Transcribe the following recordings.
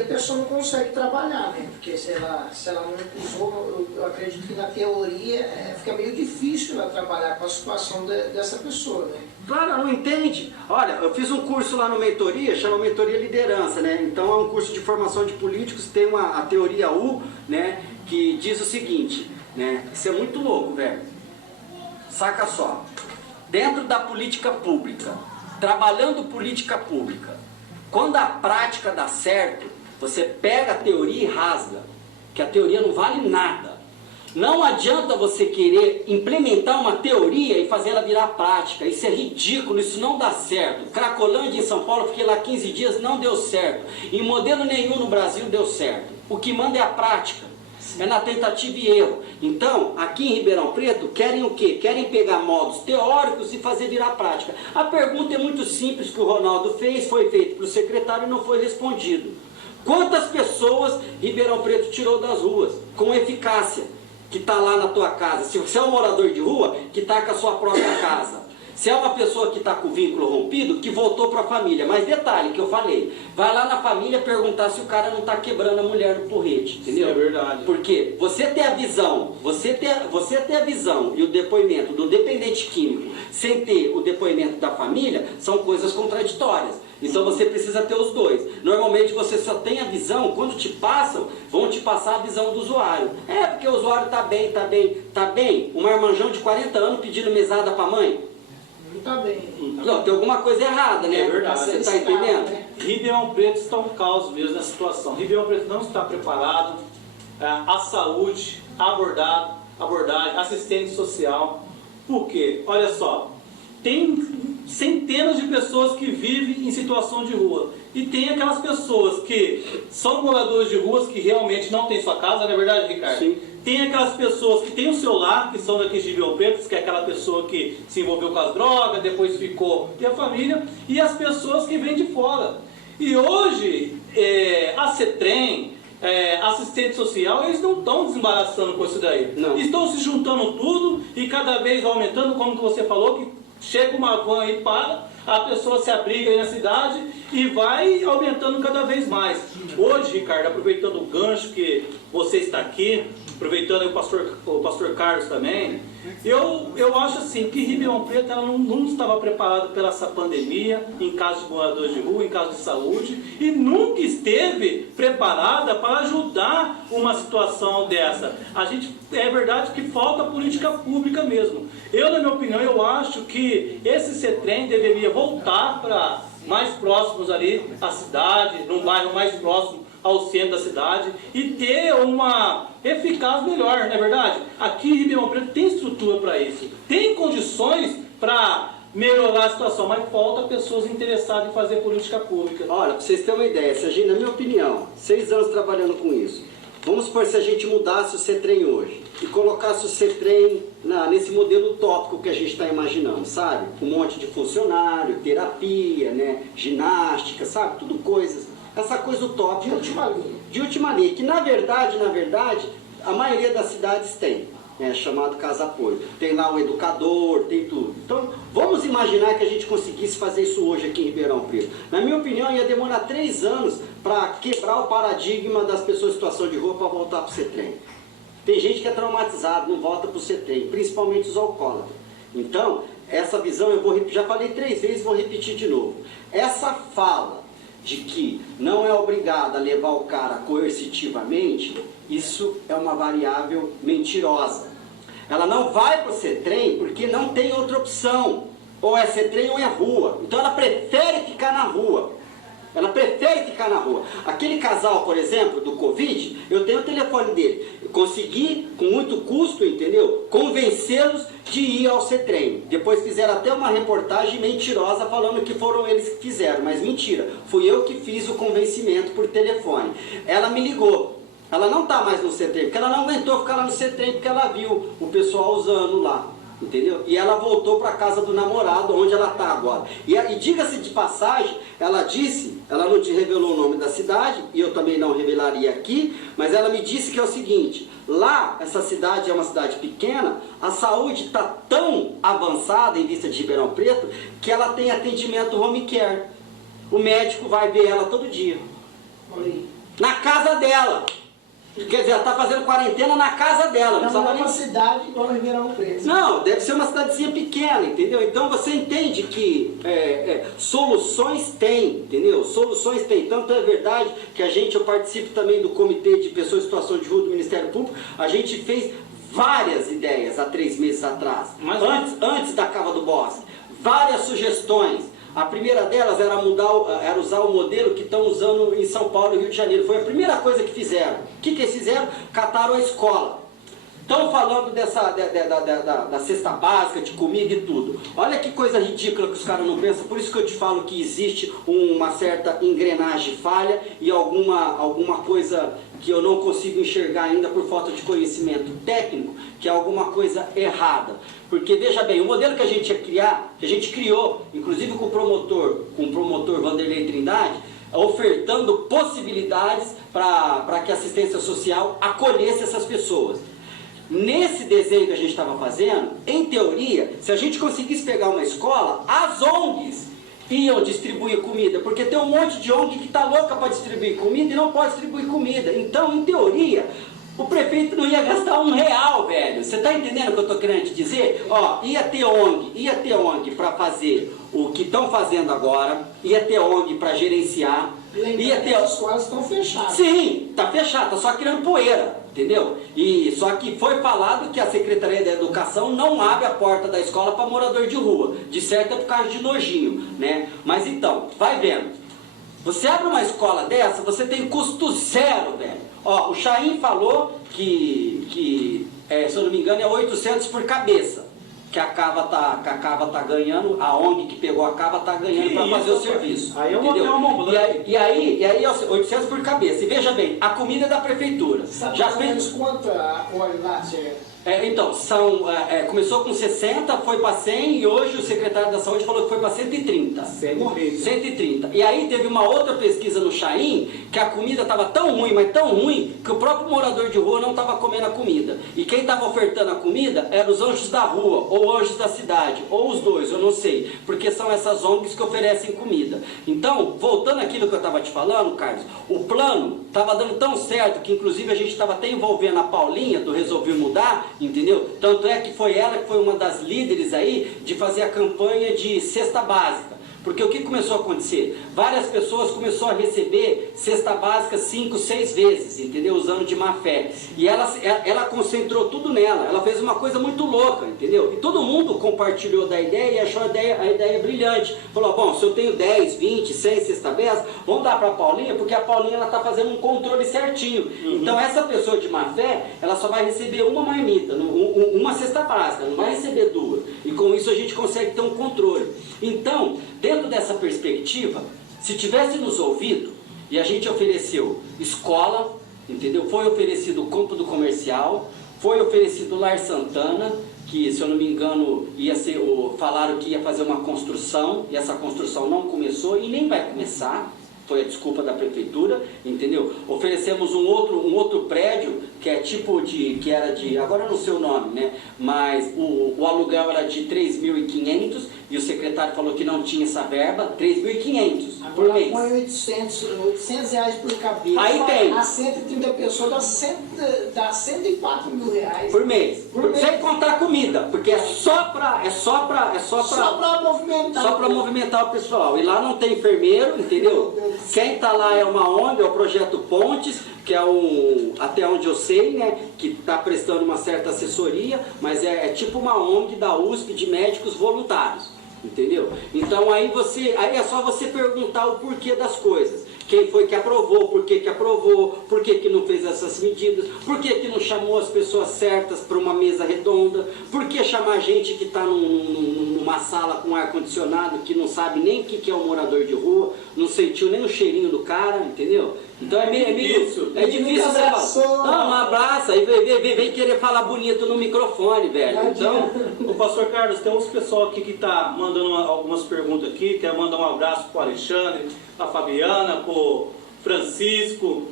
A pessoa não consegue trabalhar, né? Porque se ela não usou, eu acredito que na teoria fica meio difícil ela trabalhar com a situação dessa pessoa, né? Claro, não entende. Olha, eu fiz um curso lá no Mentoria, chama Mentoria Liderança, né? Então é um curso de formação de políticos, tem a teoria U, né? Que diz o seguinte, né? Isso é muito louco, velho. Saca só. Dentro da política pública, trabalhando política pública, quando a prática dá certo, você pega a teoria e rasga, que a teoria não vale nada. Não adianta você querer implementar uma teoria e fazer ela virar prática. Isso é ridículo, isso não dá certo. Cracolândia em São Paulo, fiquei lá 15 dias, não deu certo. Em modelo nenhum no Brasil deu certo. O que manda é a prática. É na tentativa e erro. Então, aqui em Ribeirão Preto, querem o quê? Querem pegar modos teóricos e fazer virar prática. A pergunta é muito simples que o Ronaldo fez, foi feito para o secretário e não foi respondido. Quantas pessoas Ribeirão Preto tirou das ruas com eficácia? Que está lá na tua casa. Se você é um morador de rua, que está com a sua própria casa. Se é uma pessoa que está com o vínculo rompido, que voltou para a família. Mas detalhe que eu falei, vai lá na família perguntar se o cara não está quebrando a mulher no porrete, entendeu? Isso é verdade. Porque você ter a visão, você ter a visão e o depoimento do dependente químico sem ter o depoimento da família, são coisas contraditórias. Então você precisa ter os dois. Normalmente você só tem a visão, quando te passam, vão te passar a visão do usuário. É porque o usuário está bem, está bem, está bem. Um marmanjão de 40 anos pedindo mesada para a mãe? Não tá bem. Não, tem alguma coisa errada, né? É verdade. Você está entendendo? Né? Ribeirão Preto está um caos mesmo nessa situação. Ribeirão Preto não está preparado. A saúde, abordagem, assistente social. Por quê? Olha só, tem centenas de pessoas que vivem em situação de rua. E tem aquelas pessoas que são moradores de ruas que realmente não têm sua casa, não é verdade, Ricardo? Sim. Tem aquelas pessoas que têm o seu lar, que são daqui de Ribeirão Preto, que é aquela pessoa que se envolveu com as drogas, depois ficou e a família, e as pessoas que vêm de fora. E hoje, a CETREM, assistente social, eles não estão desembaraçando com isso daí. Não. Estão se juntando tudo e cada vez aumentando, como que você falou, que chega uma van e para, a pessoa se abriga aí na cidade e vai aumentando cada vez mais. Hoje, Ricardo, aproveitando o gancho que você está aqui, aproveitando aí o pastor Carlos também, eu acho assim que Ribeirão Preto ela não estava preparada para essa pandemia, em caso de moradores de rua, em caso de saúde, e nunca esteve preparada para ajudar uma situação dessa. É verdade que falta política pública mesmo. Na minha opinião, eu acho que esse CETREM deveria voltar para mais próximos ali à cidade, num bairro mais próximo ao centro da cidade e ter uma eficácia melhor, não é verdade? Aqui em Ribeirão Preto tem estrutura para isso, tem condições para melhorar a situação, mas falta pessoas interessadas em fazer política pública. Olha, para vocês terem uma ideia, se a gente, na minha opinião, 6 anos trabalhando com isso, vamos supor se a gente mudasse o CETREM hoje e colocasse o CETREM nesse modelo utópico que a gente está imaginando, sabe? Um monte de funcionário, terapia, né? Ginástica, sabe? Tudo coisas. Essa coisa utópica. De última linha. De última linha, que na verdade, a maioria das cidades tem, chamado Casa Apoio. Tem lá o educador, tem tudo. Então, vamos imaginar que a gente conseguisse fazer isso hoje aqui em Ribeirão Preto. Na minha opinião, ia demorar 3 anos para quebrar o paradigma das pessoas em situação de rua para voltar para o CETREM. Tem gente que é traumatizada, não volta para o CETREM, principalmente os alcoólatras. Então, essa visão, já falei 3 vezes, vou repetir de novo. Essa fala de que não é obrigado a levar o cara coercitivamente, isso é uma variável mentirosa. Ela não vai para o CETREM porque não tem outra opção. Ou é CETREM ou é rua. Então ela prefere ficar na rua. Aquele casal, por exemplo, do Covid, eu tenho o telefone dele. Eu consegui, com muito custo, entendeu? Convencê-los de ir ao CETREM. Depois fizeram até uma reportagem mentirosa falando que foram eles que fizeram. Mas mentira, fui eu que fiz o convencimento por telefone. Ela me ligou. Ela não está mais no CETREM, porque ela não aguentou ficar lá no CETREM, porque ela viu o pessoal usando lá. Entendeu? E ela voltou para a casa do namorado, onde ela está agora. E diga-se de passagem, ela não te revelou o nome da cidade, e eu também não revelaria aqui, mas ela me disse que é o seguinte, lá, essa cidade é uma cidade pequena, a saúde está tão avançada em vista de Ribeirão Preto, que ela tem atendimento home care. O médico vai ver ela todo dia. Na casa dela. Quer dizer, ela está fazendo quarentena na casa dela. Não é uma nem... cidade igual a Ribeirão Preto. Não, deve ser uma cidadezinha pequena, entendeu? Então você entende que soluções tem, entendeu? Soluções tem. Tanto é verdade que eu participo também do Comitê de Pessoas em Situação de Rua do Ministério Público, a gente fez várias ideias há 3 meses atrás, antes da Cava do Bosque, várias sugestões. A primeira delas era usar o modelo que estão usando em São Paulo e Rio de Janeiro. Foi a primeira coisa que fizeram. O que eles fizeram? Cataram a escola. Estão falando da cesta básica, de comida e tudo. Olha que coisa ridícula que os caras não pensam. Por isso que eu te falo que existe uma certa engrenagem falha e alguma coisa que eu não consigo enxergar ainda por falta de conhecimento técnico, que é alguma coisa errada. Porque, veja bem, o modelo que a gente ia criar, que a gente criou, inclusive com o promotor Vanderlei Trindade, ofertando possibilidades para que a assistência social acolhesse essas pessoas. Nesse desenho que a gente estava fazendo, em teoria, se a gente conseguisse pegar uma escola, as ONGs iam distribuir comida, porque tem um monte de ONG que está louca para distribuir comida e não pode distribuir comida. Então, em teoria, o prefeito não ia gastar R$1, velho. Você está entendendo o que eu estou querendo te dizer? Ó, ia ter ONG para fazer o que estão fazendo agora, ia ter ONG para gerenciar, ia ter... As escolas estão fechadas. Sim, está fechado, está só criando poeira. Entendeu? E só que foi falado que a Secretaria da Educação não abre a porta da escola para morador de rua. De certo é por causa de nojinho, né? Mas então, vai vendo. Você abre uma escola dessa, você tem custo zero, velho. Ó, o Chaim falou que se eu não me engano, é 800 por cabeça. Que a Cava tá ganhando, a ONG que pegou a Cava tá ganhando para fazer o serviço. Aí eu vou ter uma ambulância. E aí é 800 por cabeça. E veja bem, a comida é da prefeitura. Sabe Já mais ou fez... menos quanto a lá, então, começou com 60, foi para 100 e hoje o secretário da Saúde falou que foi para 130. 130. E aí teve uma outra pesquisa no Chaim que a comida estava tão ruim, mas tão ruim, que o próprio morador de rua não estava comendo a comida. E quem estava ofertando a comida eram os anjos da rua, ou anjos da cidade, ou os dois, eu não sei. Porque são essas ONGs que oferecem comida. Então, voltando àquilo que eu estava te falando, Carlos, o plano estava dando tão certo que inclusive a gente estava até envolvendo a Paulinha do Resolvi Mudar, entendeu? Tanto é que foi ela que foi uma das líderes aí de fazer a campanha de cesta básica. Porque o que começou a acontecer? Várias pessoas começaram a receber cesta básica 5, 6 vezes, entendeu? Usando de má fé. E ela concentrou tudo nela. Ela fez uma coisa muito louca, entendeu? E todo mundo compartilhou da ideia e achou a ideia brilhante. Falou, bom, se eu tenho 10, 20, 100 cesta básica, vamos dar para a Paulinha, porque a Paulinha ela está fazendo um controle certinho. Então essa pessoa de má fé, ela só vai receber uma marmita, uma cesta básica, não vai receber 2. E com isso a gente consegue ter um controle. Então, dentro dessa perspectiva, se tivesse nos ouvido, e a gente ofereceu escola, entendeu? Foi oferecido o campo do comercial, foi oferecido o Lar Santana, que se eu não me engano falaram que ia fazer uma construção, e essa construção não começou e nem vai começar, foi a desculpa da prefeitura, entendeu? Oferecemos um outro prédio, que é tipo que era de, agora eu não sei o nome, né? Mas o aluguel era de 3.500 e o secretário falou que não tinha essa verba, 3.500 por mês. Põe 800 reais por cabeça. Aí tem. A 130 pessoas dá 104 mil reais. Por mês. Sem contar comida, porque é só para movimentar. Só para movimentar o pessoal. E lá não tem enfermeiro, entendeu? Quem está lá é uma ONG, é o Projeto Pontes, que é até onde eu sei, né, que está prestando uma certa assessoria, mas é tipo uma ONG da USP de médicos voluntários, entendeu? Então aí é só você perguntar o porquê das coisas. Quem foi que aprovou, por que aprovou, por que não fez essas medidas, por que não chamou as pessoas certas para uma mesa redonda, por que chamar gente que está numa sala com ar-condicionado, que não sabe nem o que é um morador de rua, não sentiu nem o cheirinho do cara, entendeu? Então é difícil você falar. Não abraça e vem querer falar bonito no microfone, velho. Então, o pastor Carlos, tem uns pessoal aqui que está mandando algumas perguntas aqui, quer mandar um abraço para o Alexandre, para a Fabiana, para o Francisco,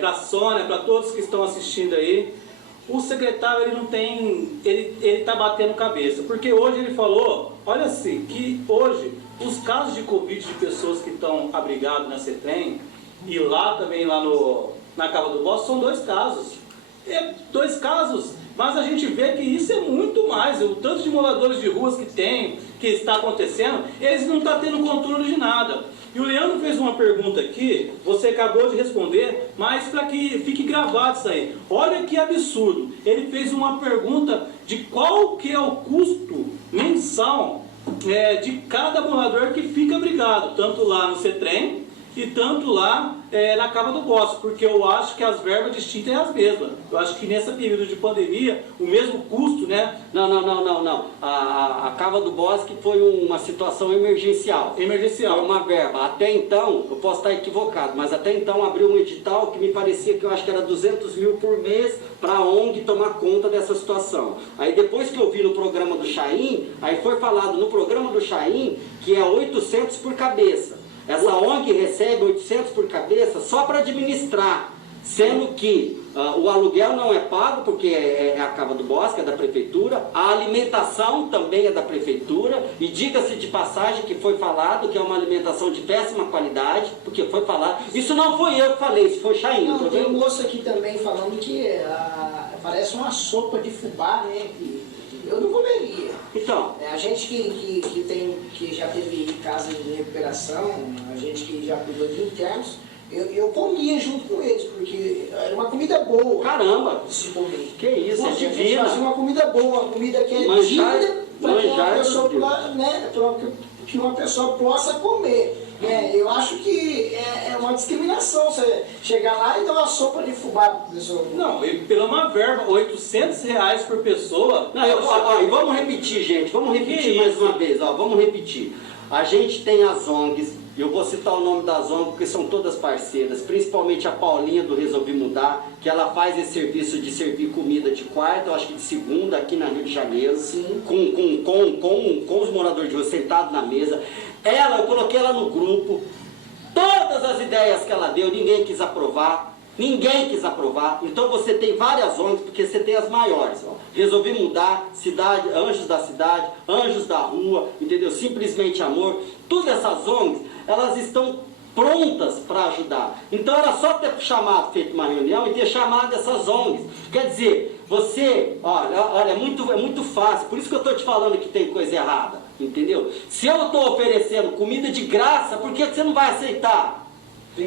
para a Sônia, para todos que estão assistindo aí. O secretário ele não tem, ele está batendo cabeça, porque hoje ele falou, olha assim, que hoje os casos de Covid de pessoas que estão abrigadas na CETREM, e lá também, na Cava do Bosque, são 2 casos. É 2 casos, mas a gente vê que isso é muito mais. O tanto de moradores de ruas que tem, que está acontecendo, eles não estão tendo controle de nada. E o Leandro fez uma pergunta aqui, você acabou de responder, mas para que fique gravado isso aí. Olha que absurdo. Ele fez uma pergunta de qual que é o custo mensal de cada morador que fica abrigado, tanto lá no CETREM e tanto lá na Cava do Bosque, porque eu acho que as verbas distintas é as mesmas. Eu acho que nessa período de pandemia, o mesmo custo, né? Não. A Cava do Bosque foi uma situação emergencial. Emergencial. Foi uma verba. Até então, eu posso estar equivocado, mas até então abriu um edital que me parecia que eu acho que era 200 mil por mês para a ONG tomar conta dessa situação. Aí depois que eu vi no programa do Chaim, aí foi falado no programa do Chaim que é 800 por cabeça. Essa ONG recebe 800 por cabeça só para administrar, sendo que o aluguel não é pago porque é a Cava do Bosque, é da prefeitura, a alimentação também é da prefeitura, e diga-se de passagem que foi falado que é uma alimentação de péssima qualidade, porque foi falado, isso não foi eu que falei, isso foi o Chaim. Não, tem um moço aqui também falando que parece uma sopa de fubá, né? Eu não comeria. Então, A gente que já teve casa de recuperação, a gente que já cuidou de internos, eu comia junto com eles, porque era uma comida boa. caramba, De se comer. que isso, é Você divina. fazia uma comida boa, uma comida que é Manjar- digna para que manjar uma pessoa, do Deus. que uma pessoa possa comer. Eu acho que é uma discriminação você chegar lá e dar uma sopa de fubá para a pessoa. Não, e pela uma verba, R$800 por pessoa. Não, e vamos repetir, gente, vamos repetir Que mais isso? uma vez, vamos repetir. A gente tem as ONGs, eu vou citar o nome das ONGs porque são todas parceiras, principalmente a Paulinha do Resolvi Mudar, que ela faz esse serviço de servir comida de quarta, eu acho que de segunda, aqui na Rio de Janeiro, Sim. com os moradores de rua sentados na mesa. Eu coloquei ela no grupo, todas as ideias que ela deu, ninguém quis aprovar. Então você tem várias ONGs, porque você tem as maiores. Resolvi Mudar, Cidade, Anjos da Cidade, Anjos da Rua, entendeu? Simplesmente Amor. Todas essas ONGs, elas estão prontas para ajudar. Então era só ter feito uma reunião e ter chamado essas ONGs. Quer dizer, você, olha, é muito fácil. Por isso que eu estou te falando que tem coisa errada, entendeu? Se eu estou oferecendo comida de graça, por que você não vai aceitar?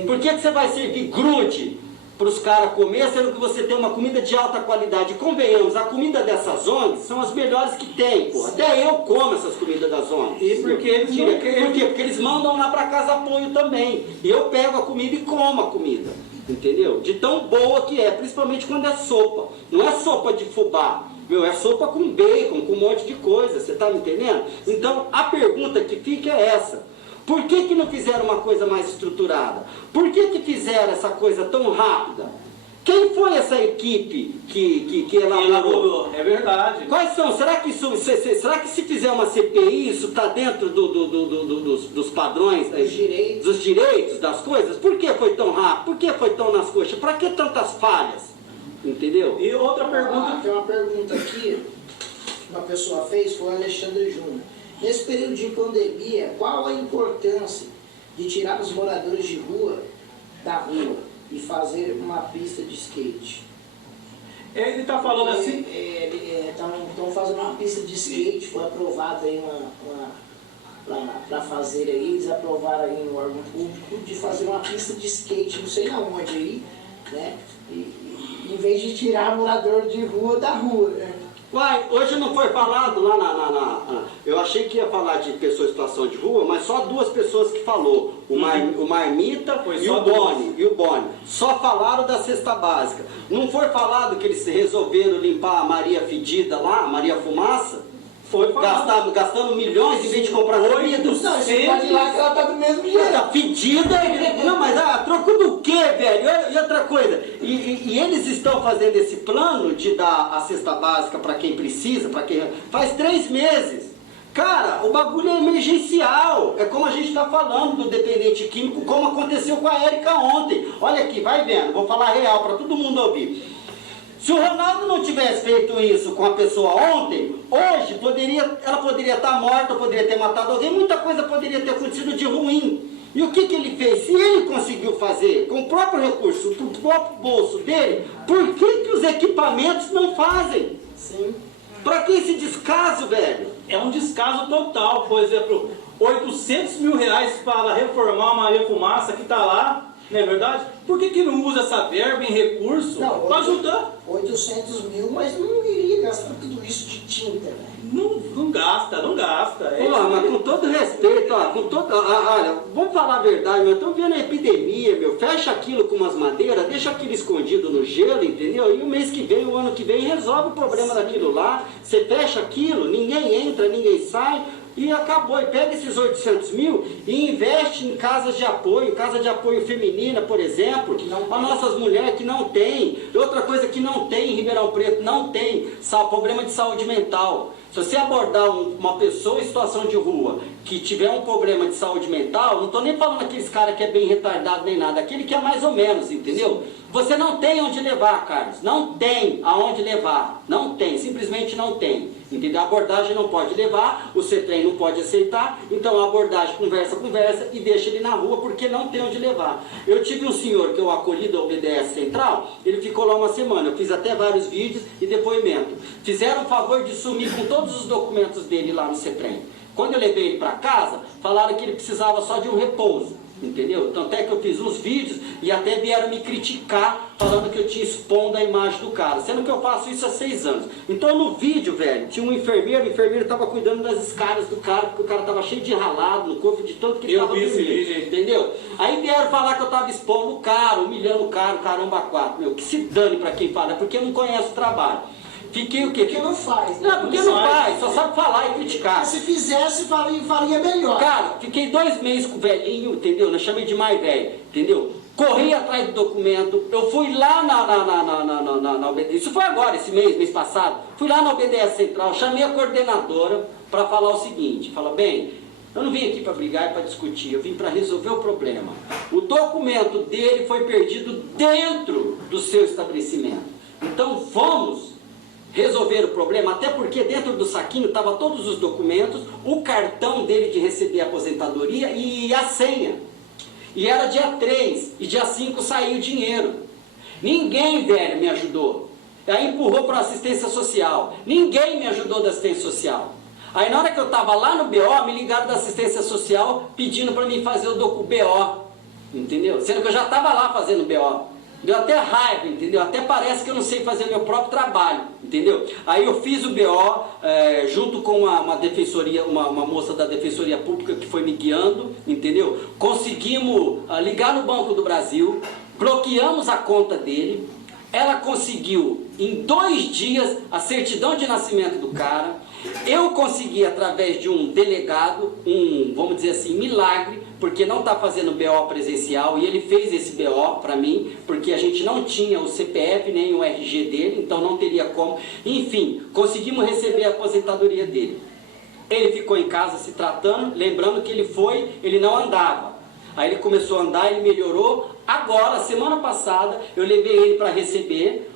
Por que você vai servir grude para os caras comer, sendo que você tem uma comida de alta qualidade? Convenhamos, a comida dessas ONGs são as melhores que tem, pô. Até eu como essas comidas das ONGs. E porque eles não Por quê? Porque eles mandam lá para casa apoio também. E eu pego a comida e como a comida. Entendeu? De tão boa que é, principalmente quando é sopa. Não é sopa de fubá. É sopa com bacon, com um monte de coisa. Você está me entendendo? Então, a pergunta que fica é essa. Por que não fizeram uma coisa mais estruturada? Por que fizeram essa coisa tão rápida? Quem foi essa equipe que elaborou? É verdade. Quais são? Será que se fizer uma CPI, isso está dentro dos padrões, dos direitos das coisas? Por que foi tão rápido? Por que foi tão nas coxas? Para que tantas falhas? Entendeu? E outra pergunta. Tem uma pergunta aqui, que uma pessoa fez, foi o Alexandre Júnior. Nesse período de pandemia, qual a importância de tirar os moradores de rua da rua e fazer uma pista de skate? Ele está falando assim. Estão fazendo uma pista de skate, foi aprovada aí para fazer aí, eles aprovaram aí no órgão público de fazer uma pista de skate, não sei aonde aí, né? Em vez de tirar morador de rua da rua, né? Uai, hoje não foi falado lá eu achei que ia falar de pessoa em situação de rua, mas só 2 pessoas que falou. O Marmita e o Boni. Só falaram da cesta básica. Não foi falado que eles resolveram limpar a Maria Fedida lá, a Maria Fumaça? Foi falado. Gastando milhões em vez de comprar comida? Não, você pode ir lá que ela tá do mesmo jeito. Tá fedida? Não, mas troco do quê, velho? E outra coisa, e eles estão fazendo esse plano de dar a cesta básica para quem precisa, faz 3 meses. Cara, o bagulho é emergencial. É como a gente está falando do dependente químico, como aconteceu com a Érica ontem. Olha aqui, vai vendo, vou falar real para todo mundo ouvir. Se o Ronaldo não tivesse feito isso com a pessoa ontem, hoje ela poderia estar morta, poderia ter matado alguém, muita coisa poderia ter acontecido de ruim. E o que ele fez? Se ele conseguiu fazer com o próprio recurso, com o próprio bolso dele, por que os equipamentos não fazem? Sim. Pra que esse descaso, velho? É um descaso total, por exemplo, 800 mil reais para reformar uma refumaça que está lá, não é verdade? Por que não usa essa verba em recurso para ajudar? 800 mil, mas não iria gastar tudo isso de tinta, velho. Não gasta. É Pô, mas com todo respeito, ó, olha, vamos falar a verdade, meu, estamos vendo a epidemia, meu, fecha aquilo com umas madeiras, deixa aquilo escondido no gelo, entendeu? E o mês que vem, o ano que vem, resolve o problema daquilo lá, você fecha aquilo, ninguém entra, ninguém sai, e acabou. E pega esses 800 mil e investe em casas de apoio, casa de apoio feminina, por exemplo, para nossas mulheres que não tem. Outra coisa que não tem em Ribeirão Preto, não tem, problema de saúde mental. Se você abordar uma pessoa em situação de rua que tiver um problema de saúde mental, não estou nem falando aqueles caras que é bem retardado nem nada, aquele que é mais ou menos, entendeu? Você não tem onde levar, Carlos, não tem aonde levar, não tem, simplesmente não tem, entendeu? A abordagem não pode levar, o CETREM não pode aceitar, então a abordagem conversa e deixa ele na rua porque não tem onde levar. Eu tive um senhor que eu acolhi da OBDS Central, ele ficou lá uma semana, eu fiz até vários vídeos e depoimento. Fizeram o favor de sumir com todos os documentos dele lá no CETREM. Quando eu levei ele para casa, falaram que ele precisava só de um repouso, entendeu? Tanto é que eu fiz uns vídeos e até vieram me criticar, falando que eu tinha expondo a imagem do cara, sendo que eu faço isso há 6 anos. Então no vídeo, velho, tinha um enfermeiro, o enfermeiro estava cuidando das escadas do cara, porque o cara estava cheio de ralado no corpo, de tanto que ele estava dormindo, entendeu? Aí vieram falar que eu estava expondo o cara, humilhando o cara, caramba, quatro, meu, que se dane para quem fala, é porque não conhece o trabalho. Fiquei o quê? Porque não faz, né? Não, porque não faz, só sabe falar e criticar. Se fizesse, faria melhor. Cara, fiquei 2 meses com o velhinho, entendeu? Eu chamei de mais velho, entendeu? Corri atrás do documento, eu fui lá na OBDS, isso foi agora, esse mês passado, fui lá na OBDS Central, chamei a coordenadora para falar o seguinte, fala, bem, eu não vim aqui para brigar e para discutir, eu vim para resolver o problema. O documento dele foi perdido dentro do seu estabelecimento, então vamos resolver o problema, até porque dentro do saquinho estavam todos os documentos, o cartão dele de receber a aposentadoria e a senha. E era dia 3 e dia 5 saiu o dinheiro. Ninguém, velho, me ajudou. Aí empurrou para a assistência social. Ninguém me ajudou da assistência social. Aí na hora que eu estava lá no BO, me ligaram da assistência social pedindo para mim fazer o BO. Entendeu? Sendo que eu já estava lá fazendo BO. Deu até raiva, entendeu? Até parece que eu não sei fazer meu próprio trabalho, entendeu? Aí eu fiz o BO junto com uma defensoria, uma moça da Defensoria Pública que foi me guiando, entendeu? Conseguimos ligar no Banco do Brasil, bloqueamos a conta dele, ela conseguiu em 2 dias a certidão de nascimento do cara, eu consegui através de um delegado, vamos dizer assim, milagre, porque não está fazendo BO presencial, e ele fez esse BO para mim, porque a gente não tinha o CPF nem o RG dele, então não teria como. Enfim, conseguimos receber a aposentadoria dele. Ele ficou em casa se tratando, lembrando que ele não andava. Aí ele começou a andar, ele melhorou. Agora, semana passada, eu levei ele para receber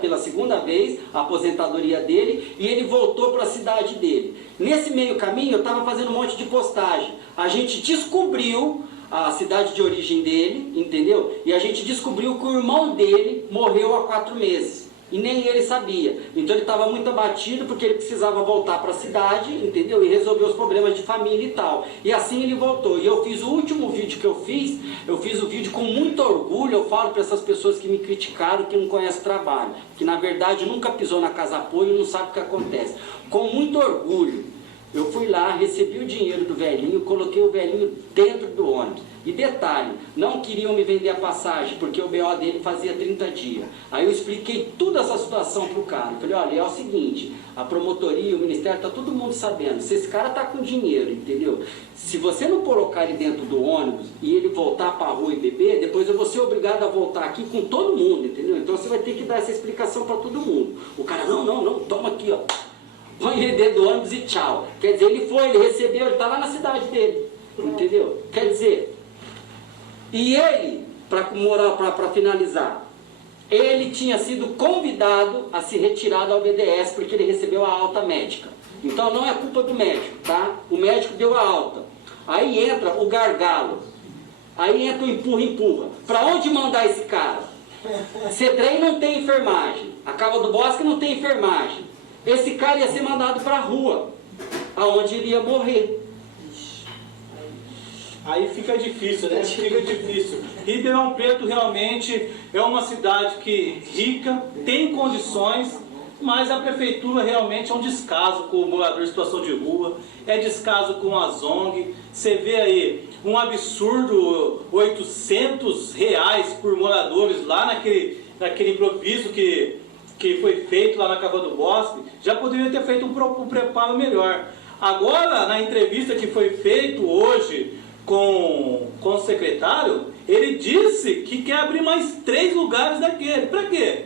pela segunda vez, a aposentadoria dele, e ele voltou para a cidade dele. Nesse meio caminho, eu estava fazendo um monte de postagem. A gente descobriu a cidade de origem dele, entendeu? E a gente descobriu que o irmão dele morreu há 4 meses. E nem ele sabia. Então ele estava muito abatido porque ele precisava voltar para a cidade, entendeu? E resolver os problemas de família e tal. E assim ele voltou. E eu fiz o último vídeo que eu fiz o vídeo com muito orgulho. Eu falo para essas pessoas que me criticaram, que não conhecem o trabalho, que na verdade nunca pisou na Casa Apoio e não sabe o que acontece. Com muito orgulho, eu fui lá, recebi o dinheiro do velhinho, coloquei o velhinho dentro do ônibus. E detalhe, não queriam me vender a passagem, porque o BO dele fazia 30 dias. Aí eu expliquei toda essa situação pro cara. Eu falei, olha, é o seguinte, a promotoria, o ministério, tá todo mundo sabendo. Se esse cara tá com dinheiro, entendeu? Se você não colocar ele dentro do ônibus e ele voltar pra rua e beber, depois eu vou ser obrigado a voltar aqui com todo mundo, entendeu? Então você vai ter que dar essa explicação para todo mundo. O cara, não, toma aqui, ó. Põe ele dentro do ônibus e tchau. Quer dizer, ele recebeu, ele tá lá na cidade dele, entendeu? Quer dizer... E ele, para finalizar, ele tinha sido convidado a se retirar da OBDS porque ele recebeu a alta médica. Então não é culpa do médico, tá? O médico deu a alta. Aí entra o gargalo. Aí entra o empurra-empurra. Para onde mandar esse cara? Cedrem não tem enfermagem. A Cava do Bosque não tem enfermagem. Esse cara ia ser mandado para a rua, aonde ele ia morrer. Aí fica difícil, né? Fica difícil. Ribeirão Preto realmente é uma cidade que rica, tem condições, mas a prefeitura realmente é um descaso com o morador em situação de rua, é descaso com as ONG. Você vê aí um absurdo R$800 por moradores lá naquele improviso que foi feito lá na Cava do Bosque. Já poderia ter feito um preparo melhor. Agora, na entrevista que foi feito hoje com o secretário, ele disse que quer abrir mais 3 lugares daquele. Para quê?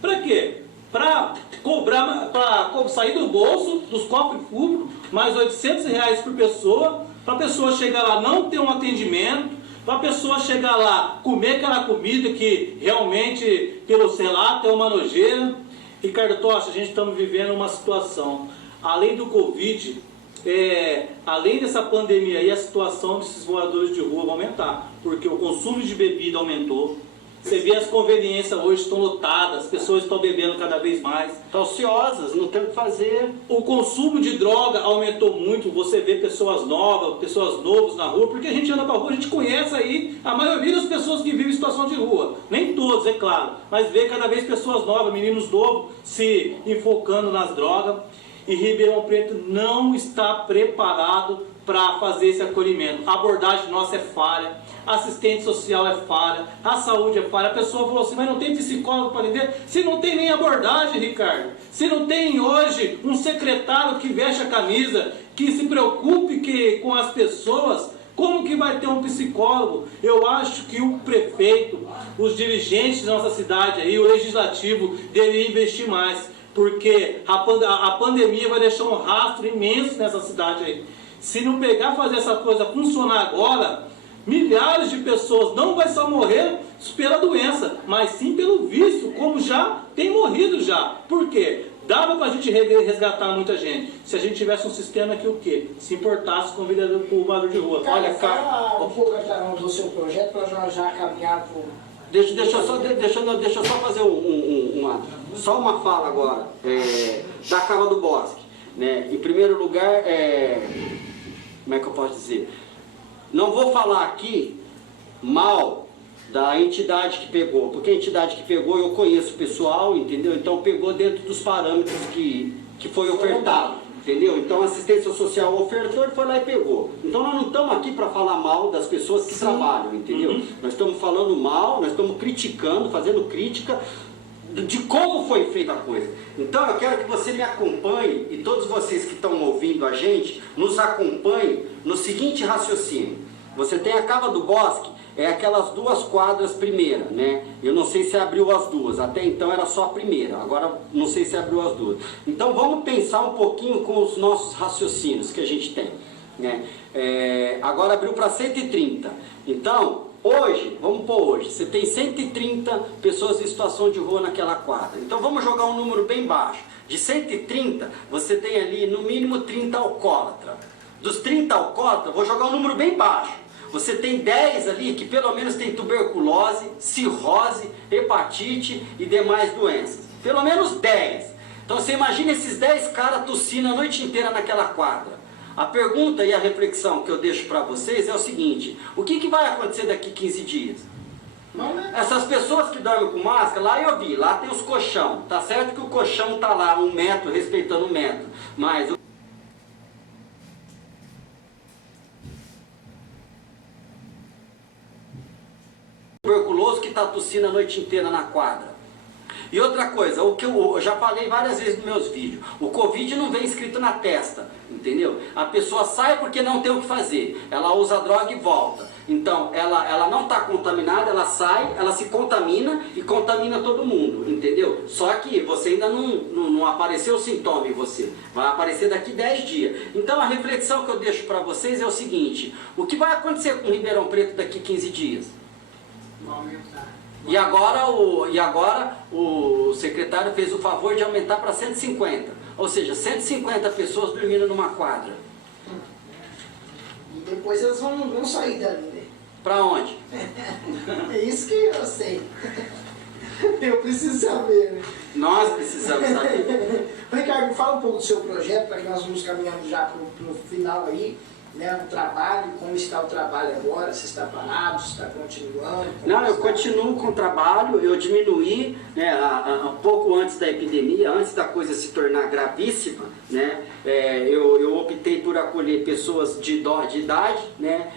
Para quê? Para cobrar, para sair do bolso, dos cofres públicos, mais R$800 por pessoa, para a pessoa chegar lá não ter um atendimento, para a pessoa chegar lá, comer aquela comida que realmente, pelo sei lá, tem uma nojeira. Ricardo Tocha, a gente está vivendo uma situação, além do Covid, além dessa pandemia aí, a situação desses moradores de rua vai aumentar, porque o consumo de bebida aumentou. Você vê as conveniências hoje estão lotadas, as pessoas estão bebendo cada vez mais. Estão ociosas, não tem o que fazer. O consumo de droga aumentou muito, você vê pessoas novos na rua, porque a gente anda pra rua, a gente conhece aí a maioria das pessoas que vivem em situação de rua. Nem todos, é claro, mas vê cada vez pessoas novas, meninos novos se enfocando nas drogas. E Ribeirão Preto não está preparado para fazer esse acolhimento. A abordagem nossa é falha, a assistente social é falha, a saúde é falha. A pessoa falou assim, mas não tem psicólogo para atender? Se não tem nem abordagem, Ricardo, se não tem hoje um secretário que veste a camisa, que se preocupe com as pessoas, como que vai ter um psicólogo? Eu acho que o prefeito, os dirigentes da nossa cidade, aí, o legislativo, deveriam investir mais, porque a pandemia vai deixar um rastro imenso nessa cidade aí. Se não pegar fazer essa coisa funcionar agora, milhares de pessoas não vai só morrer pela doença, mas sim pelo vício, como já tem morrido já. Por quê? Dava para a gente resgatar muita gente, se a gente tivesse um sistema que o quê? Se importasse com o morador de rua. Olha, fala um pouco do seu projeto para já caminhar para o... Deixa eu só fazer uma fala agora da Cava do Bosque, né? Em primeiro lugar, como é que eu posso dizer? Não vou falar aqui mal da entidade que pegou, porque a entidade que pegou eu conheço o pessoal, entendeu? Então pegou dentro dos parâmetros que foi ofertado, entendeu? Então a assistência social ofertou, ele foi lá e pegou. Então nós não estamos aqui para falar mal das pessoas que trabalham, entendeu? Nós estamos falando mal, nós estamos criticando, fazendo crítica de como foi feita a coisa. Então eu quero que você me acompanhe, e todos vocês que estão ouvindo a gente, nos acompanhem no seguinte raciocínio. Você tem a Cava do Bosque, é aquelas 2 quadras primeira, né? Eu não sei se abriu as 2, até então era só a primeira, agora não sei se abriu as 2. Então vamos pensar um pouquinho com os nossos raciocínios que a gente tem, né? Agora abriu para 130, então hoje, vamos pôr hoje, você tem 130 pessoas em situação de rua naquela quadra. Então vamos jogar um número bem baixo. De 130, você tem ali no mínimo 30 alcoólatras. Dos 30 alcoólatras, vou jogar um número bem baixo. Você tem 10 ali que pelo menos tem tuberculose, cirrose, hepatite e demais doenças. Pelo menos 10. Então você imagina esses 10 caras tossindo a noite inteira naquela quadra. A pergunta e a reflexão que eu deixo para vocês é o seguinte: o que vai acontecer daqui 15 dias? Essas pessoas que dormem com máscara, lá eu vi, lá tem os colchão. Tá certo que o colchão tá lá 1 metro, respeitando 1 metro. Mas o tuberculoso que está tossindo a noite inteira na quadra. E outra coisa, o que eu já falei várias vezes nos meus vídeos, o Covid não vem escrito na testa, entendeu? A pessoa sai porque não tem o que fazer, ela usa a droga e volta. Então, ela não está contaminada, ela sai, ela se contamina e contamina todo mundo, entendeu? Só que você ainda não apareceu o sintoma em você, vai aparecer daqui 10 dias. Então, a reflexão que eu deixo para vocês é o seguinte: o que vai acontecer com Ribeirão Preto daqui 15 dias? E agora o secretário fez o favor de aumentar para 150. Ou seja, 150 pessoas dormindo numa quadra. E depois elas vão sair dali, né? Pra onde? É isso que eu sei. Eu preciso saber, né? Nós precisamos saber. Ricardo, fala um pouco do seu projeto, para que nós vamos caminhando já para o final aí, né? O trabalho, como está o trabalho agora, se está parado, se está continuando. Não, eu continuo com o trabalho, eu diminuí, né, um pouco antes da epidemia, antes da coisa se tornar gravíssima, né, eu optei por acolher pessoas de idade, né,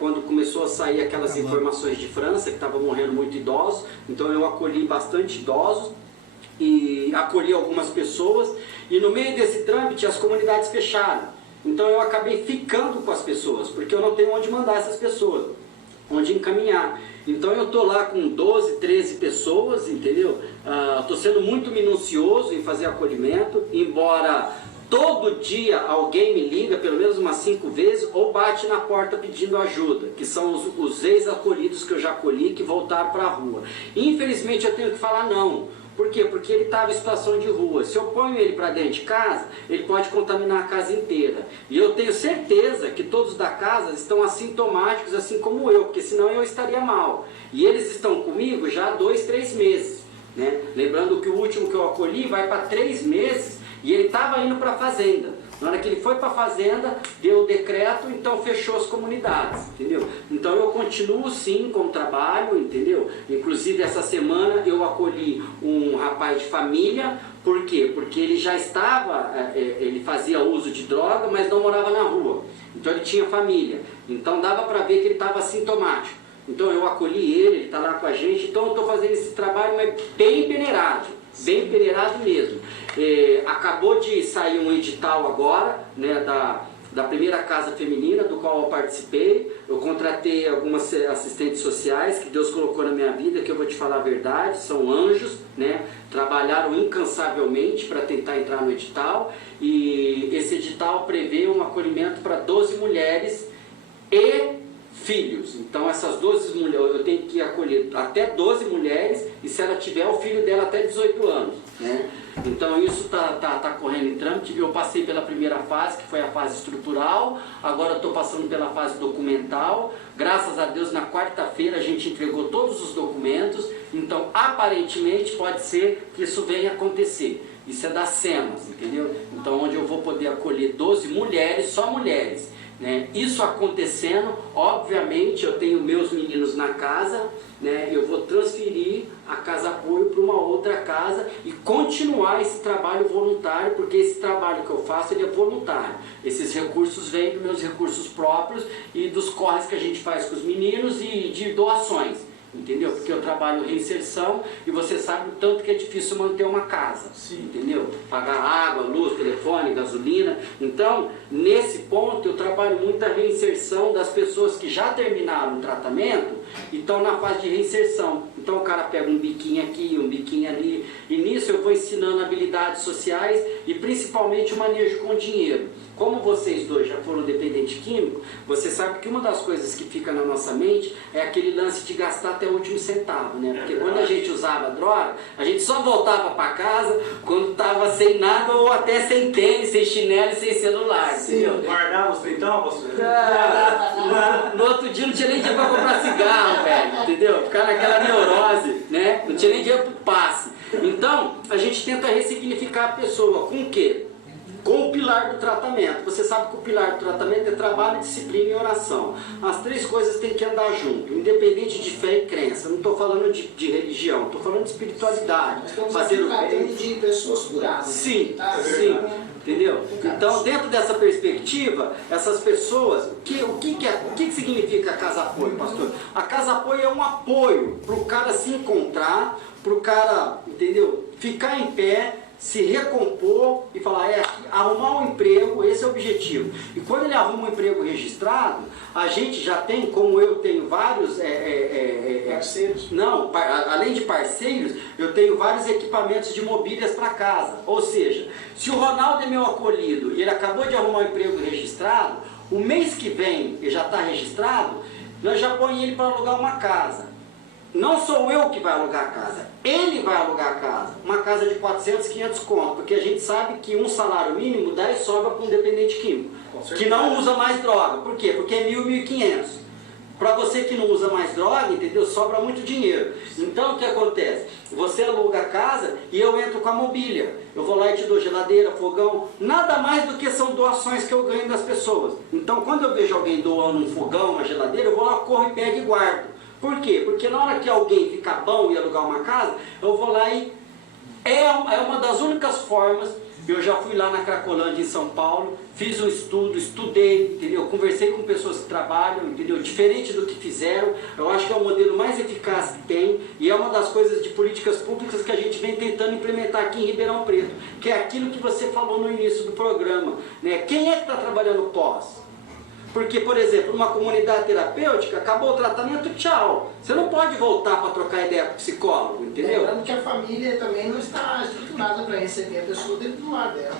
quando começou a sair aquelas informações de França, que estavam morrendo muito idosos, então eu acolhi bastante idosos, e acolhi algumas pessoas, e no meio desse trâmite as comunidades fecharam. Então eu acabei ficando com as pessoas, porque eu não tenho onde mandar essas pessoas, onde encaminhar. Então eu estou lá com 12, 13 pessoas, entendeu? Estou sendo muito minucioso em fazer acolhimento, embora todo dia alguém me liga, pelo menos umas 5 vezes, ou bate na porta pedindo ajuda, que são os ex-acolhidos que eu já acolhi, que voltaram para a rua. Infelizmente eu tenho que falar não. Por quê? Porque ele estava em situação de rua. Se eu ponho ele para dentro de casa, ele pode contaminar a casa inteira. E eu tenho certeza que todos da casa estão assintomáticos, assim como eu, porque senão eu estaria mal. E eles estão comigo já há 2, 3 meses. Né? Lembrando que o último que eu acolhi vai para 3 meses e ele estava indo para a fazenda. Na hora que ele foi para a fazenda, deu o decreto, então fechou as comunidades, entendeu? Então eu continuo sim com o trabalho, entendeu? Inclusive essa semana eu acolhi um rapaz de família, por quê? Porque ele já estava, ele fazia uso de droga, mas não morava na rua. Então ele tinha família, então dava para ver que ele estava assintomático. Então eu acolhi ele está lá com a gente, então eu estou fazendo esse trabalho, mas bem peneirado mesmo. Acabou de sair um edital agora, né, da primeira casa feminina, do qual eu participei. Eu contratei algumas assistentes sociais que Deus colocou na minha vida, que eu vou te falar a verdade, são anjos, né? Trabalharam incansavelmente para tentar entrar no edital, e esse edital prevê um acolhimento para 12 mulheres e filhos. Então essas 12 mulheres, eu tenho que acolher até 12 mulheres, e se ela tiver o filho dela até 18 anos, né? Então isso tá correndo em trâmite. Eu passei pela primeira fase, que foi a fase estrutural, agora estou passando pela fase documental. Graças a Deus, na quarta-feira a gente entregou todos os documentos, então aparentemente pode ser que isso venha acontecer. Isso é das SEMAS, entendeu? Então onde eu vou poder acolher 12 mulheres, só mulheres. Né? Isso acontecendo, obviamente eu tenho meus meninos na casa, né? Eu vou transferir a casa apoio para uma outra casa e continuar esse trabalho voluntário, porque esse trabalho que eu faço ele é voluntário. Esses recursos vêm dos meus recursos próprios e dos corres que a gente faz com os meninos e de doações. Entendeu? Porque eu trabalho reinserção e você sabe o tanto que é difícil manter uma casa. Sim. Entendeu? Pagar água, luz, telefone, gasolina. Então, nesse ponto, eu trabalho muito a reinserção das pessoas que já terminaram o tratamento e estão na fase de reinserção. Então, o cara pega um biquinho aqui, um biquinho ali, e nisso eu vou ensinando habilidades sociais e principalmente o manejo com dinheiro. Como vocês dois já foram dependentes químicos, você sabe que uma das coisas que fica na nossa mente é aquele lance de gastar até o último centavo, né? Porque quando a gente usava droga, a gente só voltava para casa quando estava sem nada ou até sem tênis, sem chinelo e sem celular, entendeu? Guardava os então, pastor? No outro dia não tinha nem dinheiro para comprar cigarro, velho, entendeu? Ficar naquela neurose, né? Não tinha nem dinheiro para o passe. Então, a gente tenta ressignificar a pessoa com o quê? Com o pilar do tratamento. Você sabe que o pilar do tratamento é trabalho, disciplina e oração. As 3 coisas têm que andar junto, independente de fé e crença. Não estou falando de religião, estou falando de espiritualidade. Estamos aqui tratando de pessoas curadas. Sim, sim. Entendeu? Então, dentro dessa perspectiva, essas pessoas, o que significa a casa apoio, pastor? A casa apoio é um apoio para o cara se encontrar, para o cara, entendeu? Ficar em pé, se recompor e falar, arrumar um emprego, esse é o objetivo. E quando ele arruma um emprego registrado, a gente já tem, como eu tenho vários parceiros. Não, além de parceiros, eu tenho vários equipamentos de mobílias para casa. Ou seja, se o Ronaldo é meu acolhido e ele acabou de arrumar um emprego registrado, o mês que vem ele já está registrado, nós já põe ele para alugar uma casa. não sou eu que vai alugar a casa, ele vai alugar a casa, uma casa de 400, 500 conto, porque a gente sabe que um salário mínimo dá e sobra para um dependente químico, que não usa mais droga. Por quê? Porque é 1.000, 1.500. Para você que não usa mais droga, entendeu? Sobra muito dinheiro. Então o que acontece? Você aluga a casa e eu entro com a mobília. Eu vou lá e te dou geladeira, fogão, nada mais do que são doações que eu ganho das pessoas. Então quando eu vejo alguém doando um fogão, uma geladeira, eu vou lá, corro e pego e guardo. Por quê? Porque na hora que alguém ficar bom e alugar uma casa, eu vou lá e... É uma das únicas formas. Eu já fui lá na Cracolândia, em São Paulo, fiz um estudo, estudei, entendeu? Conversei com pessoas que trabalham, entendeu? Diferente do que fizeram, eu acho que é o modelo mais eficaz que tem e é uma das coisas de políticas públicas que a gente vem tentando implementar aqui em Ribeirão Preto, que é aquilo que você falou no início do programa, né? Quem é que está trabalhando pós? Porque, por exemplo, numa comunidade terapêutica, acabou o tratamento, tchau. Você não pode voltar para trocar ideia com o psicólogo, entendeu? Lembrando que a família também não está estruturada para receber a pessoa dentro do lar dela.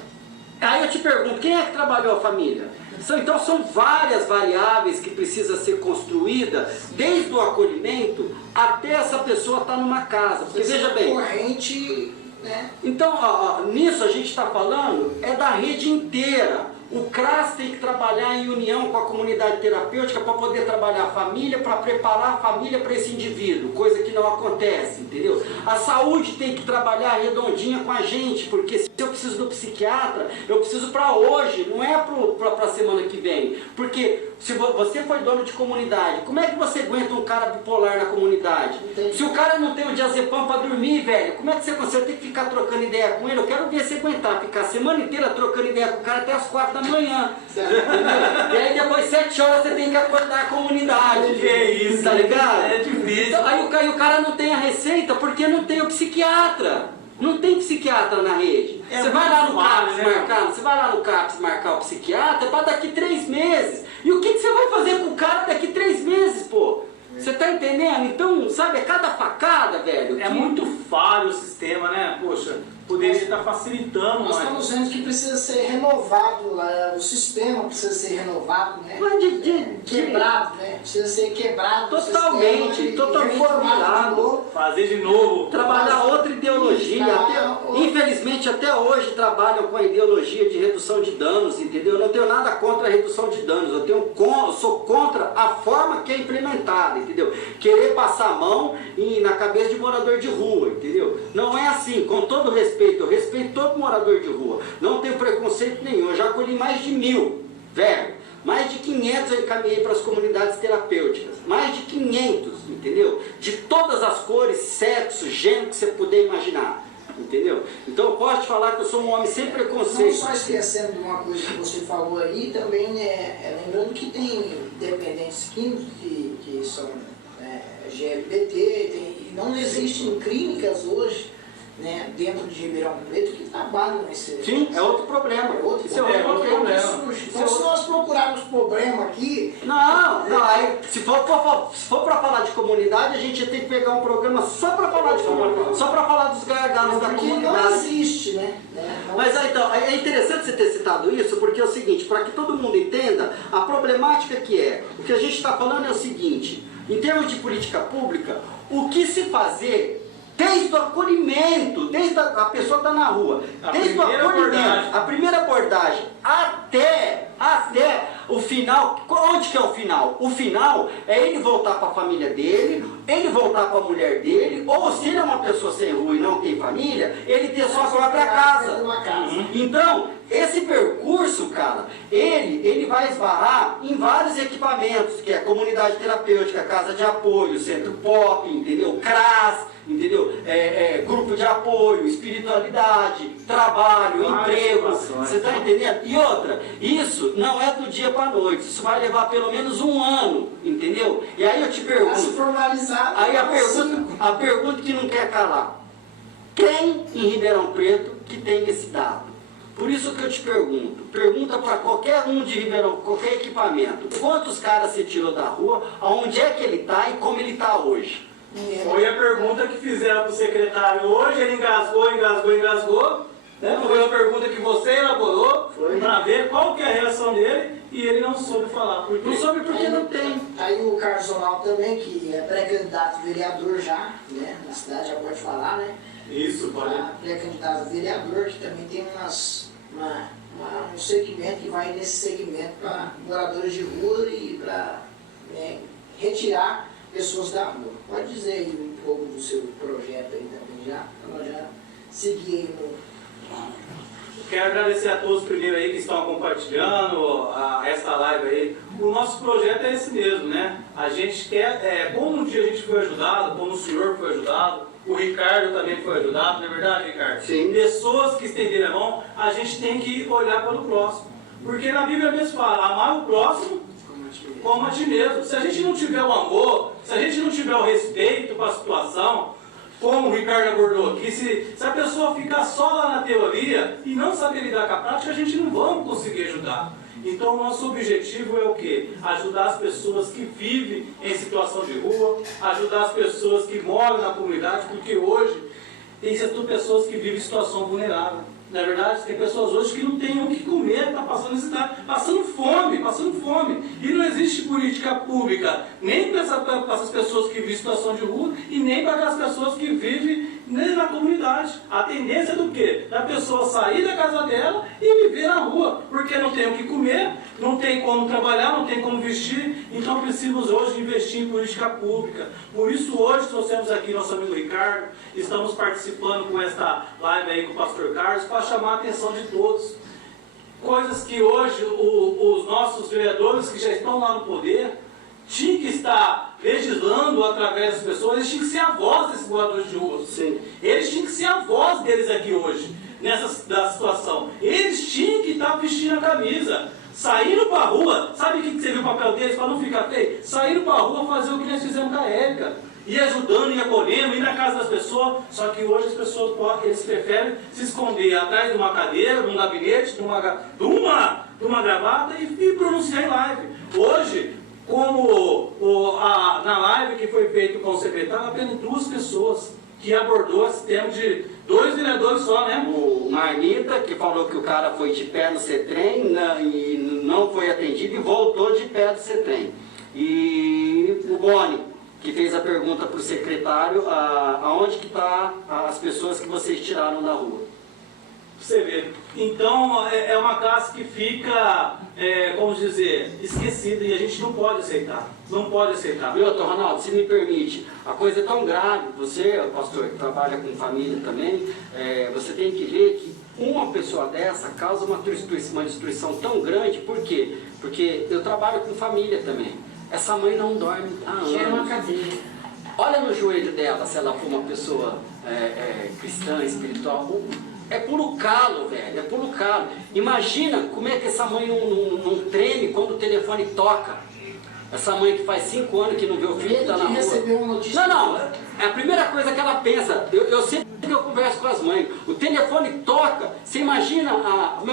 Aí eu te pergunto, quem é que trabalhou a família? Então são várias variáveis que precisam ser construídas, desde o acolhimento até essa pessoa estar numa casa. Porque veja bem... Corrente, né? Então, nisso a gente está falando é da rede inteira. O CRAS tem que trabalhar em união com a comunidade terapêutica para poder trabalhar a família, para preparar a família para esse indivíduo, coisa que não acontece, entendeu? A saúde tem que trabalhar redondinha com a gente, porque se eu preciso do psiquiatra, eu preciso para hoje, não é para a semana que vem. Porque se você foi dono de comunidade, como é que você aguenta um cara bipolar na comunidade? Se o cara não tem um diazepam para dormir, velho, como é que você consegue? Tem que ficar trocando ideia com ele? Eu quero ver você aguentar, ficar a semana inteira trocando ideia com o cara até as 4 da manhã. E aí depois 7 horas você tem que acordar a comunidade. Que é isso, tá ligado? É difícil. Então, aí o cara não tem a receita porque não tem o psiquiatra. Não tem psiquiatra na rede. Você vai lá no CAPS marcar, você vai lá no CAPS marcar o psiquiatra para daqui 3 meses. E o que você vai fazer com o cara daqui 3 meses, pô? Você tá entendendo? Então, sabe, é cada facada, velho. É muito falho o sistema, né? Poxa, poderia estar facilitando. Nós estamos vendo que precisa ser renovado, o sistema precisa ser renovado, né? Mas quebrado, né? Precisa ser quebrado. Totalmente, totalmente reformado. Fazer de novo. Trabalhar outra ideologia. Infelizmente, até hoje trabalham com a ideologia de redução de danos, entendeu? Eu não tenho nada contra a redução de danos, eu sou contra a forma que é implementada, entendeu? Querer passar a mão na cabeça de morador de rua, entendeu? Não é assim, com todo respeito, eu respeito todo morador de rua, não tenho preconceito nenhum, eu já acolhi mais de 1.000, velho. Mais de 500 eu encaminhei para as comunidades terapêuticas. Mais de 500, entendeu? De todas as cores, sexo, gênero que você puder imaginar. Entendeu? Então eu posso te falar que eu sou um homem sem preconceito. Não só esquecendo de uma coisa que você falou aí, também lembrando que tem dependentes químicos que são GLBT, e não existem clínicas hoje, né, dentro de Ribeirão Preto que trabalham nesse... Sim, é outro problema. Isso é outro problema. Então, se nós procurarmos problema aqui... Não, aí, se for para falar de comunidade, a gente tem que pegar um programa só para falar de comunidade, só para falar dos gargalos da comunidade. Não existe, né? Mas então, é interessante você ter citado isso, porque é o seguinte, para que todo mundo entenda, a problemática que é, o que a gente está falando é o seguinte, em termos de política pública, o que se fazer... Desde o acolhimento, desde a pessoa está na rua, desde o acolhimento, a primeira abordagem, até o final. Onde que é o final? O final é ele voltar para a família dele, ele voltar para a mulher dele, ou se ele é uma pessoa sem rua e não tem família, ele ter sua própria casa. Então, esse percurso, cara, ele vai esbarrar em vários equipamentos, que é comunidade terapêutica, casa de apoio, centro pop, entendeu? CRAS, entendeu? Grupo de apoio, espiritualidade, trabalho, emprego, você está entendendo? E outra, isso não é do dia para a noite, isso vai levar pelo menos 1 ano, entendeu? E aí eu te pergunto, aí a pergunta que não quer calar, quem em Ribeirão Preto que tem esse dado? Por isso que eu te pergunta para qualquer um de Ribeirão, qualquer equipamento, quantos caras você tirou da rua, aonde é que ele está e como ele está hoje? Foi a pergunta que fizeram para o secretário hoje, ele engasgou, Né? Foi uma pergunta que você elaborou para ver qual que é a reação dele e ele não soube falar. Por quê? Não soube porque não tem. Aí o Carlos Ronaldo também, que é pré-candidato vereador já, né? Na cidade já pode falar, né? Isso, pode. Pré-candidato a vereador, que também tem um segmento que vai nesse segmento para moradores de rua e para retirar pessoas da rua. Pode dizer aí um pouco do seu projeto aí também já, para nós já seguir aí no... Quero agradecer a todos primeiro aí que estão compartilhando essa live aí. O nosso projeto é esse mesmo, né? A gente quer, como um dia a gente foi ajudado, como o senhor foi ajudado, o Ricardo também foi ajudado, não é verdade, Ricardo? Sim. Pessoas que estenderam a mão, a gente tem que olhar para o próximo. Porque na Bíblia mesmo fala, amar o próximo como a ti mesmo. Se a gente não tiver o amor, se a gente não tiver o respeito para a situação, como o Ricardo abordou aqui, se a pessoa ficar só lá na teoria e não saber lidar com a prática, a gente não vai conseguir ajudar. Então o nosso objetivo é o quê? Ajudar as pessoas que vivem em situação de rua, ajudar as pessoas que moram na comunidade, porque hoje tem pessoas que vivem em situação vulnerável. Não é verdade? Tem pessoas hoje que não têm o que comer, estão passando necessidade, passando fome. E não existe política pública nem para essas pessoas que vivem em situação de rua e nem para aquelas pessoas que vivem na comunidade. A tendência é do quê? Da pessoa sair da casa dela e viver na rua, porque não tem o que comer, não tem como trabalhar, não tem como vestir. Então precisamos hoje investir em política pública. Por isso hoje trouxemos aqui nosso amigo Ricardo, estamos participando com esta live aí com o pastor Carlos, para chamar a atenção de todos. Coisas que hoje os nossos vereadores que já estão lá no poder tinham que estar legislando através das pessoas, eles tinham que ser a voz desses moradores de rua. Sim. Eles tinham que ser a voz deles aqui hoje, da situação. Eles tinham que estar vestindo a camisa, saindo para a rua. Sabe o que você viu o papel deles para não ficar feio? Saindo para a rua fazer o que nós fizemos com a Érica. Ir ajudando, ir acolhendo, ir na casa das pessoas. Só que hoje as pessoas eles preferem se esconder atrás de uma cadeira, de um gabinete, de uma gravata e pronunciar em live. Hoje, na live que foi feita com o secretário, apenas 2 pessoas que abordou esse tema de 2 vereadores só, né? O Marnita, que falou que o cara foi de pé no CETREM e não foi atendido e voltou de pé do CETREM. E o Boni, que fez a pergunta para o secretário, aonde que está as pessoas que vocês tiraram da rua. Você vê. Então, é uma classe que fica, como dizer, esquecida e a gente não pode aceitar. Não pode aceitar. Doutor Ronaldo, se me permite, a coisa é tão grave, você, pastor, que trabalha com família também, você tem que ver que uma pessoa dessa causa uma destruição tão grande. Por quê? Porque eu trabalho com família também. Essa mãe não dorme há anos. Cheira uma cadeia. Olha no joelho dela, se ela for uma pessoa cristã, espiritual. É puro calo, velho, é puro calo. Imagina como é que essa mãe não treme quando o telefone toca. Essa mãe que faz 5 anos que não vê o filho, está na rua. Recebeu uma notícia. Não, é a primeira coisa que ela pensa. Eu sempre que eu converso com as mães, o telefone toca, você imagina,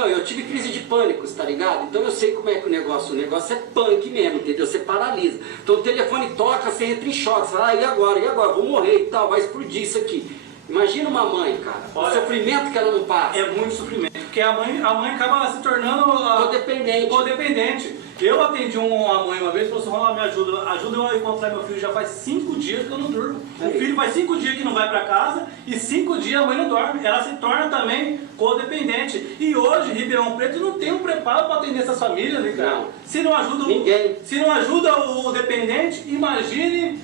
eu tive crise de pânico, tá ligado? Então eu sei como é que o negócio é punk mesmo, entendeu? Você paralisa. Então o telefone toca, você entra em choque, você fala, e agora? Vou morrer e tal, vai explodir isso aqui. Imagina uma mãe, cara, o sofrimento que ela não passa. É muito sofrimento, porque a mãe acaba se tornando codependente. Eu atendi uma mãe uma vez e falou assim, Ronaldo, me ajuda eu a encontrar meu filho, já faz 5 dias que eu não durmo. O filho faz 5 dias que não vai para casa e 5 dias a mãe não dorme. Ela se torna também codependente. E hoje, Ribeirão Preto não tem um preparo para atender essas famílias, né, cara? Não. Se não ajuda Ninguém. Se não ajuda o dependente, imagine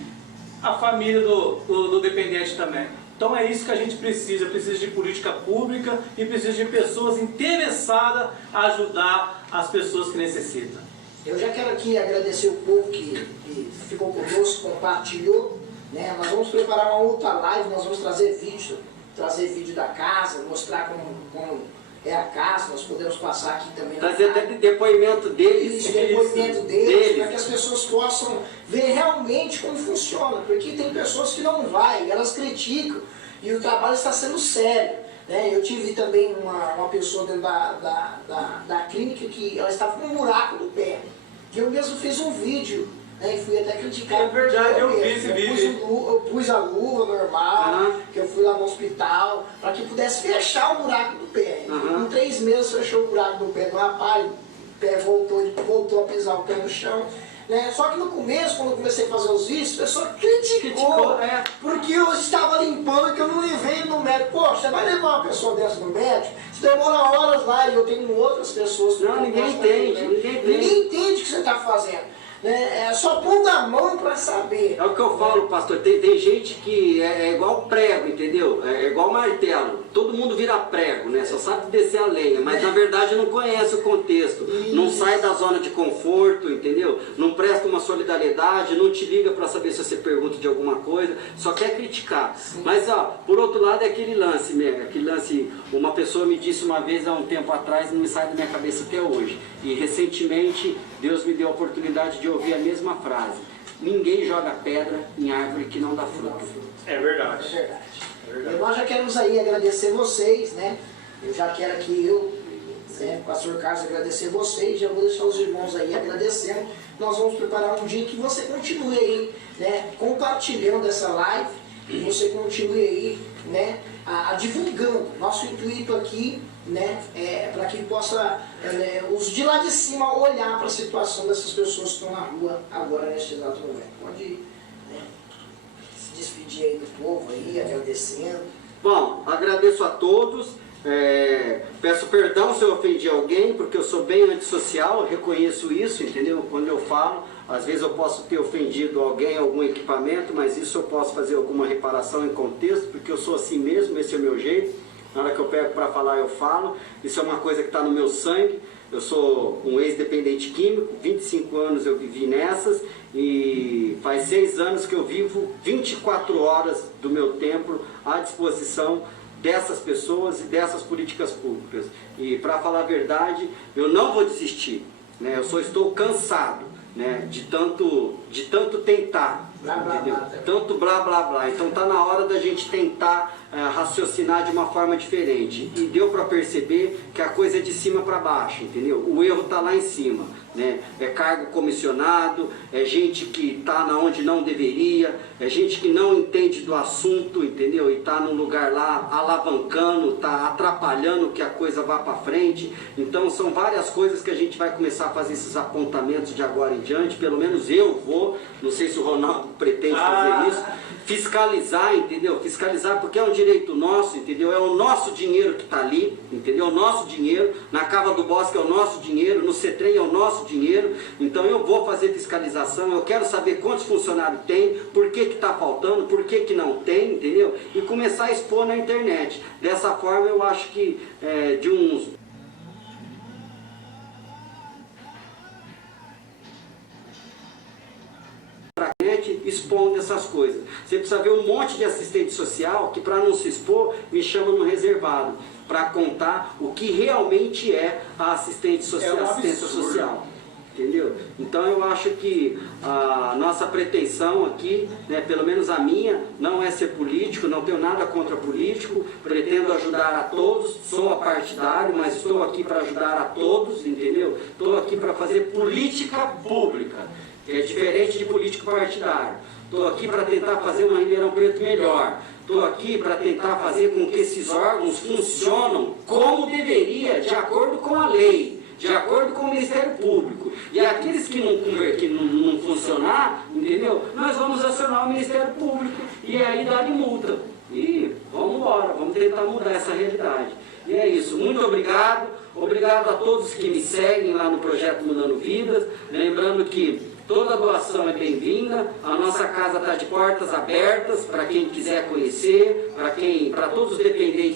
a família do dependente também. Então é isso que a gente precisa de política pública e precisa de pessoas interessadas a ajudar as pessoas que necessitam. Eu já quero aqui agradecer o povo que ficou conosco, compartilhou, né? Nós vamos preparar uma outra live, nós vamos trazer vídeo da casa, mostrar como é a casa, nós podemos passar aqui também. Trazer depoimento deles. Isso, depoimento deles, para que as pessoas possam ver realmente como funciona, porque tem pessoas que não vai, elas criticam e o trabalho está sendo sério. Né? Eu tive também uma pessoa dentro da clínica que ela estava com um buraco no pé, que eu mesmo fiz um vídeo né, e fui até criticado. É verdade, eu vi mesmo. esse vídeo. Eu pus a luva normal, que eu fui lá no hospital, para que pudesse fechar o buraco do pé. Em 3 meses fechou o buraco do pé do rapaz, o pé voltou a pisar o pé no chão. Né? Só que no começo, quando eu comecei a fazer os vídeos, a pessoa criticou porque eu estava limpando que eu não levei no médico. Pô, você vai levar uma pessoa dessa no médico? Você demora horas lá e eu tenho outras pessoas que não, ninguém entende, ninguém entende o que você está fazendo. Né? É só pôr a mão para saber. É o que eu falo, pastor, tem gente que é igual prego, entendeu? É igual martelo. Todo mundo vira prego, né? Só sabe descer a lenha, mas na verdade não conhece o contexto. Isso. Não sai da zona de conforto, entendeu? Não presta uma solidariedade, não te liga para saber se você pergunta de alguma coisa, só quer criticar. Sim. Mas, ó, por outro lado é aquele lance, uma pessoa me disse uma vez há um tempo atrás, não me sai da minha cabeça até hoje. E recentemente Deus me deu a oportunidade de ouvir a mesma frase: ninguém joga pedra em árvore que não dá fruto. É verdade. É verdade. E nós já queremos aí agradecer vocês, né? Eu já quero aqui, né, pastor Carlos, agradecer vocês, já vou deixar os irmãos aí agradecendo. Nós vamos preparar um dia que você continue aí, né, compartilhando essa live, e você continue aí, né, divulgando. Nosso intuito aqui, né, é para que possa os de lá de cima olhar para a situação dessas pessoas que estão na rua agora neste exato momento. Pode ir, né, se despedir aí do povo aí, agradecendo. Bom, agradeço a todos. Peço perdão se eu ofendi alguém, porque eu sou bem antissocial, reconheço isso, entendeu? Quando eu falo, às vezes eu posso ter ofendido alguém, algum equipamento, mas isso eu posso fazer alguma reparação em contexto, porque eu sou assim mesmo, esse é o meu jeito. Na hora que eu pego para falar, eu falo. Isso é uma coisa que está no meu sangue. Eu sou um ex-dependente químico, 25 anos eu vivi nessas, e faz 6 anos que eu vivo 24 horas do meu tempo à disposição dessas pessoas e dessas políticas públicas. E para falar a verdade, eu não vou desistir, né? Eu só estou cansado, né, de tanto tentar, entendeu? Tanto blá blá blá. Então tá na hora da gente tentar raciocinar de uma forma diferente. E deu para perceber que a coisa é de cima para baixo, entendeu? O erro tá lá em cima, né? É cargo comissionado, é gente que está na onde não deveria, é gente que não entende do assunto, entendeu? E está num lugar lá alavancando, está atrapalhando que a coisa vá para frente. Então são várias coisas que a gente vai começar a fazer esses apontamentos de agora em diante. Pelo menos eu vou, não sei se o Ronaldo pretende fazer isso, fiscalizar, entendeu? Fiscalizar porque é um direito nosso, entendeu? É o nosso dinheiro que está ali, entendeu? O nosso dinheiro, na Cava do Bosque é o nosso dinheiro, no CETREM é o nosso dinheiro. Então eu vou fazer fiscalização, eu quero saber quantos funcionários tem, por que está faltando, por que não tem, entendeu? E começar a expor na internet. Dessa forma eu acho que de uns expondo essas coisas. Você precisa ver um monte de assistente social que, para não se expor, me chama no reservado para contar o que realmente é a assistência social. Entendeu? Então eu acho que a nossa pretensão aqui, né, pelo menos a minha, não é ser político, não tenho nada contra político, pretendo ajudar a todos, sou apartidário, mas estou aqui para ajudar a todos, entendeu? Estou aqui para fazer política pública, que é diferente de político partidário. Estou aqui para tentar fazer uma Ribeirão Preto melhor. Estou aqui para tentar fazer com que esses órgãos funcionem como deveria, de acordo com a lei, de acordo com o Ministério Público. E aqueles que não funcionar, entendeu? Nós vamos acionar o Ministério Público e aí dar-lhe multa. E vamos embora, vamos tentar mudar essa realidade. E é isso, muito obrigado. Obrigado a todos que me seguem lá no Projeto Mudando Vidas. Lembrando que toda doação é bem-vinda, a nossa casa está de portas abertas para quem quiser conhecer, para todos os dependentes